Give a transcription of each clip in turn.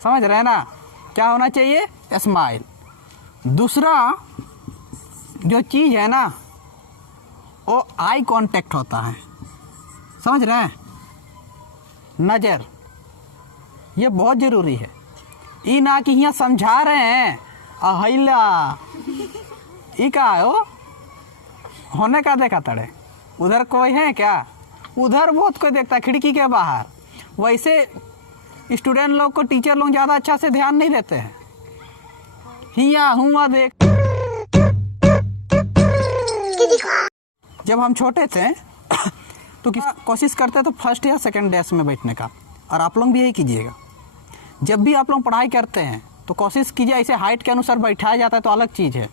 समझ रहे हैं ना? क्या होना चाहिए? स्माइल। दूसरा जो चीज़ है ना वो आई कांटेक्ट होता है। समझ रहे हैं? नज़र, ये बहुत ज़रूरी है। ई ना कि यहाँ समझा रहे हैं अहिला ई का हो होने का देखा तड़े, उधर कोई है क्या? उधर बहुत कोई देखता है खिड़की के बाहर। वैसे स्टूडेंट लोग को टीचर लोग ज़्यादा अच्छा से ध्यान नहीं देते हैं। हिया हुआ देख। जब हम छोटे थे तो कोशिश करते तो फर्स्ट या सेकंड डेस्क में बैठने का, और आप लोग भी यही कीजिएगा। जब भी आप लोग पढ़ाई करते हैं तो कोशिश कीजिए, ऐसे हाइट के अनुसार बैठाया जाता है तो अलग चीज़ है,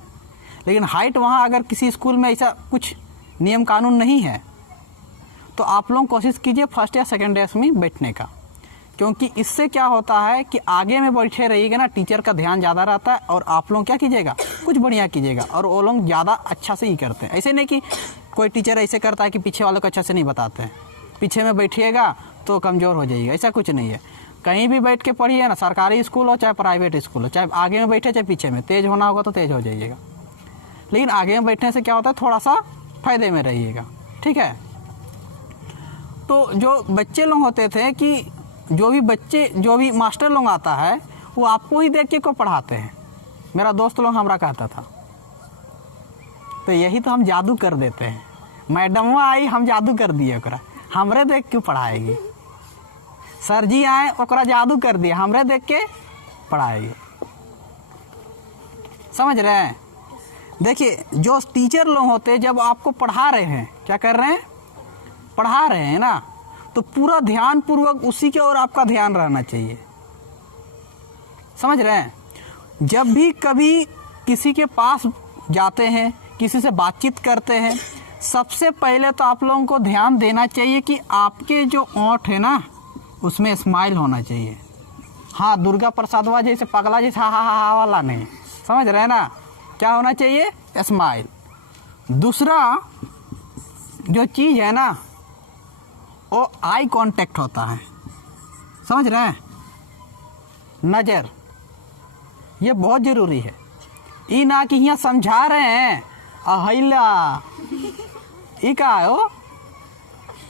लेकिन हाइट वहाँ अगर किसी स्कूल में ऐसा कुछ नियम कानून नहीं है तो आप लोग कोशिश कीजिए फर्स्ट या सेकंड डेस्क में बैठने का, क्योंकि इससे क्या होता है कि आगे में बैठे रहिएगा ना, टीचर का ध्यान ज़्यादा रहता है और आप लोग क्या कीजिएगा, कुछ बढ़िया कीजिएगा, और वो लोग ज़्यादा अच्छा से ही करते हैं। ऐसे नहीं कि कोई टीचर ऐसे करता है कि पीछे वालों को अच्छा से नहीं बताते हैं, पीछे में बैठिएगा तो कमज़ोर हो जाइएगा, ऐसा कुछ नहीं है। कहीं भी बैठ के पढ़िए ना, सरकारी स्कूल हो चाहे प्राइवेट स्कूल हो, चाहे आगे में बैठे चाहे पीछे में, तेज़ होना होगा तो तेज़ हो जाइएगा, लेकिन आगे में बैठने से क्या होता है थोड़ा सा फ़ायदे में रहिएगा। ठीक है? तो जो बच्चे लोग होते थे कि जो भी मास्टर लोग आता है वो आपको ही देख के को पढ़ाते हैं। मेरा दोस्त लोग हमरा कहता था, तो यही तो हम जादू कर देते हैं। मैडम आई हम जादू कर दिए ओकरा, हमरे देख क्यों पढ़ाएगी। सर जी आए ओकरा जादू कर दिया, हमरे देख के पढ़ाएगी। समझ रहे हैं? देखिए जो टीचर लोग होते हैं जब आपको पढ़ा रहे हैं, क्या कर रहे हैं, पढ़ा रहे हैं ना, तो पूरा ध्यान पूर्वक उसी के ओर आपका ध्यान रहना चाहिए। समझ रहे हैं? जब भी कभी किसी के पास जाते हैं, किसी से बातचीत करते हैं, सबसे पहले तो आप लोगों को ध्यान देना चाहिए कि आपके जो ओंठ है ना उसमें स्माइल होना चाहिए। हाँ, दुर्गा प्रसादवा जैसे पगला जैसे हा हा हा वाला नहीं। समझ रहे हैं ना? क्या होना चाहिए? स्माइल। दूसरा जो चीज़ है ना वो आई कांटेक्ट होता है। समझ रहे हैं? नज़र, ये बहुत ज़रूरी है। ई ना कि यहाँ समझा रहे हैं अहिला ई का हो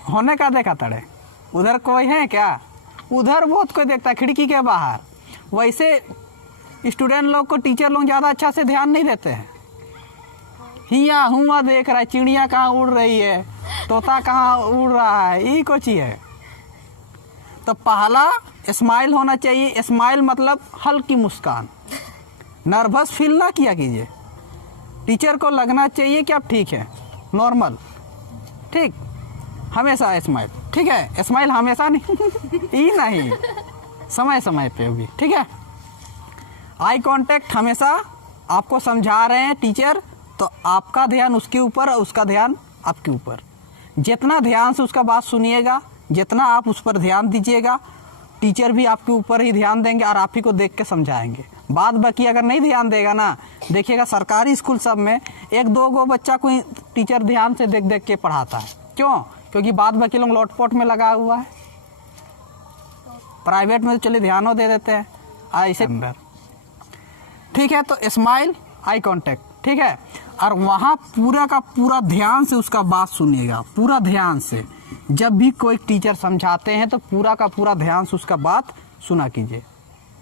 होने का देखा तड़े, उधर कोई है क्या? उधर बहुत कोई देखता है खिड़की के बाहर। वैसे स्टूडेंट लोग को टीचर लोग ज़्यादा अच्छा से ध्यान नहीं देते हैं। हिया हुआ देख रहा है, चिड़िया कहाँ उड़ रही है, तोता कहाँ उड़ रहा है, ये कुछ ही है। तो पहला स्माइल होना चाहिए। स्माइल मतलब हल्की मुस्कान। नर्वस फील ना किया कीजिए। टीचर को लगना चाहिए कि आप ठीक है, नॉर्मल। ठीक, हमेशा स्माइल। ठीक है? स्माइल हमेशा नहीं नहीं, समय समय पे होगी। ठीक है? आई कांटेक्ट हमेशा आपको समझा रहे हैं टीचर, तो आपका ध्यान उसके ऊपर और उसका ध्यान आपके ऊपर। जितना ध्यान से उसका बात सुनिएगा, जितना आप उस पर ध्यान दीजिएगा, टीचर भी आपके ऊपर ही ध्यान देंगे और आप ही को देख के समझाएंगे। बाद बाकी अगर नहीं ध्यान देगा ना, देखिएगा सरकारी स्कूल सब में एक दो गो बच्चा को टीचर ध्यान से देख देख के पढ़ाता है। क्यों? क्योंकि बाद बाकी लोग लौटपोट में लगा हुआ है। प्राइवेट में तो चलिए ध्यान दे देते हैं ऐसे अंदर। ठीक है? तो स्माइल, आई कांटेक्ट। ठीक है? और वहाँ पूरा का पूरा ध्यान से उसका बात सुनिएगा, पूरा ध्यान से। जब भी कोई टीचर समझाते हैं तो पूरा का पूरा ध्यान से उसका बात सुना कीजिए,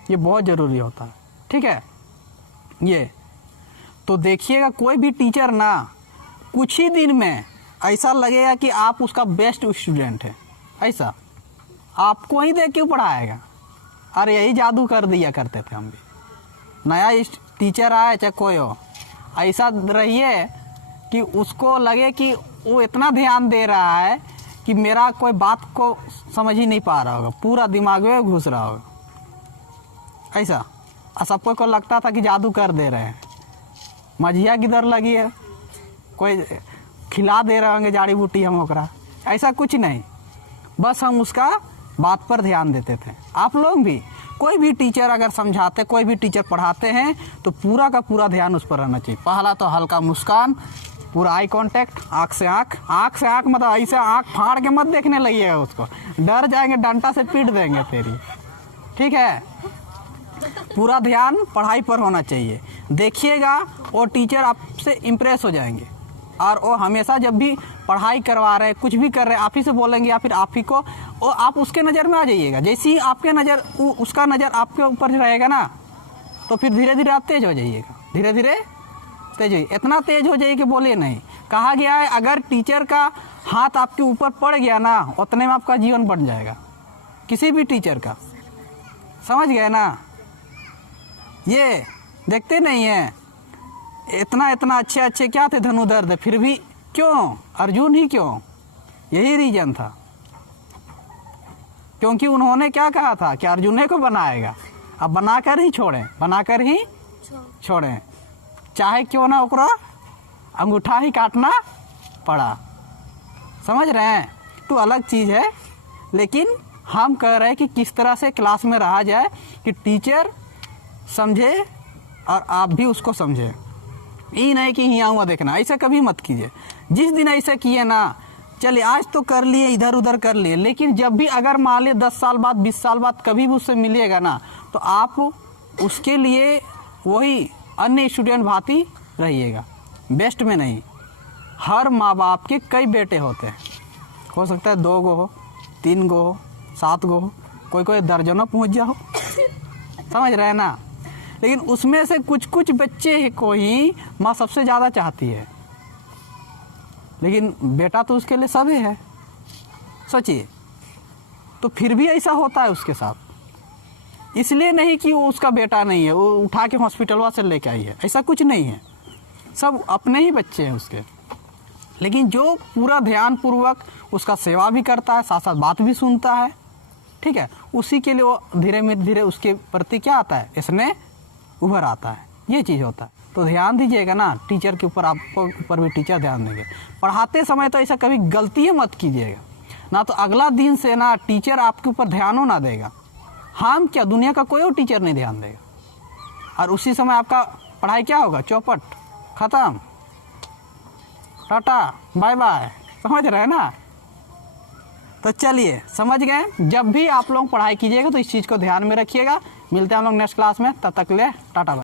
ये बहुत ज़रूरी होता है। ठीक है? ये तो देखिएगा कोई भी टीचर ना कुछ ही दिन में ऐसा लगेगा कि आप उसका बेस्ट स्टूडेंट है, ऐसा आपको ही देख के पढ़ाएगा। अरे यही जादू कर दिया करते थे हम भी। नया टीचर आए चाहे कोई हो, ऐसा रहिए कि उसको लगे कि वो इतना ध्यान दे रहा है कि मेरा कोई बात को समझ ही नहीं पा रहा होगा, पूरा दिमाग में घुस रहा होगा ऐसा। और सबको को लगता था कि जादू कर दे रहे हैं। मझिया किधर लगी है, कोई खिला दे रहे होंगे जाड़ी बूटी हम ओकरा, ऐसा कुछ नहीं। बस हम उसका बात पर ध्यान देते थे। आप लोग भी कोई भी टीचर अगर समझाते, कोई भी टीचर पढ़ाते हैं तो पूरा का पूरा ध्यान उस पर रहना चाहिए। पहला तो हल्का मुस्कान, पूरा आई कांटेक्ट, आँख से आँख मतलब ऐसे आँख फाड़ के मत देखने लगिएगा उसको, डर जाएंगे, डंडा से पीट देंगे तेरी। ठीक है? पूरा ध्यान पढ़ाई पर होना चाहिए। देखिएगा वो टीचर आपसे इम्प्रेस हो जाएंगे और वो हमेशा जब भी पढ़ाई करवा रहे कुछ भी कर रहे आप ही से बोलेंगे या फिर आप ही को, और आप उसके नज़र में आ जाइएगा। जैसे ही आपके नज़र उसका नज़र आपके ऊपर रहेगा ना, तो फिर धीरे धीरे आप तेज हो जाइएगा, धीरे धीरे तेज हो, इतना तेज हो जाइए कि बोलिए नहीं। कहा गया है अगर टीचर का हाथ आपके ऊपर पड़ गया ना, उतने में आपका जीवन बढ़ जाएगा, किसी भी टीचर का। समझ गए ना? ये देखते नहीं हैं इतना इतना अच्छे अच्छे क्या थे धनुधर थे, फिर भी क्यों अर्जुन ही क्यों? यही रीजन था, क्योंकि उन्होंने क्या कहा था कि अर्जुन को बनाएगा। अब बनाकर ही छोड़ें, बनाकर ही छोड़ें, चाहे क्यों ना ओकरा अंगूठा ही काटना पड़ा। समझ रहे हैं? तो अलग चीज़ है, लेकिन हम कह रहे हैं कि किस तरह से क्लास में रहा जाए कि टीचर समझे और आप भी उसको समझे। ये नहीं कि यहाँ हुआ देखना, ऐसा कभी मत कीजिए। जिस दिन ऐसा किए ना, चलिए आज तो कर लिए, इधर उधर कर लिए, लेकिन जब भी अगर मान लिया 10 साल बाद 20 साल बाद कभी भी उससे मिलिएगा ना, तो आप उसके लिए वही अन्य स्टूडेंट भांति रहिएगा, बेस्ट में नहीं। हर माँ बाप के कई बेटे होते हैं, हो सकता है 2 गो हो, 3 गो हो, 7 गो हो, कोई दर्जनों पहुँच जाओ। समझ रहे हैं ना? लेकिन उसमें से कुछ कुछ बच्चे को ही माँ सबसे ज़्यादा चाहती है, लेकिन बेटा तो उसके लिए सभी है। सोचिए, तो फिर भी ऐसा होता है उसके साथ। इसलिए नहीं कि वो उसका बेटा नहीं है, वो उठा के हॉस्पिटलवा से लेके आई है, ऐसा कुछ नहीं है, सब अपने ही बच्चे हैं उसके। लेकिन जो पूरा ध्यान पूर्वक उसका सेवा भी करता है, साथ साथ बात भी सुनता है, ठीक है, उसी के लिए वो धीरे धीरे उसके प्रति क्या आता है, इसने उभर आता है। ये चीज़ होता है। तो ध्यान दीजिएगा ना टीचर के ऊपर, आपको ऊपर भी टीचर ध्यान देंगे। पढ़ाते समय तो ऐसा कभी गलती मत कीजिएगा ना, तो अगला दिन से ना टीचर आपके ऊपर ध्यान ना देगा। हम क्या, दुनिया का कोई और टीचर नहीं ध्यान देगा, और उसी समय आपका पढ़ाई क्या होगा, चौपट, ख़त्म, टाटा बाय बाय। समझ रहे हैं ना? तो चलिए, समझ गए। जब भी आप लोग पढ़ाई कीजिएगा तो इस चीज़ को ध्यान में रखिएगा। मिलते हैं हम लोग नेक्स्ट क्लास में, तब तक के लिए टाटा बाय।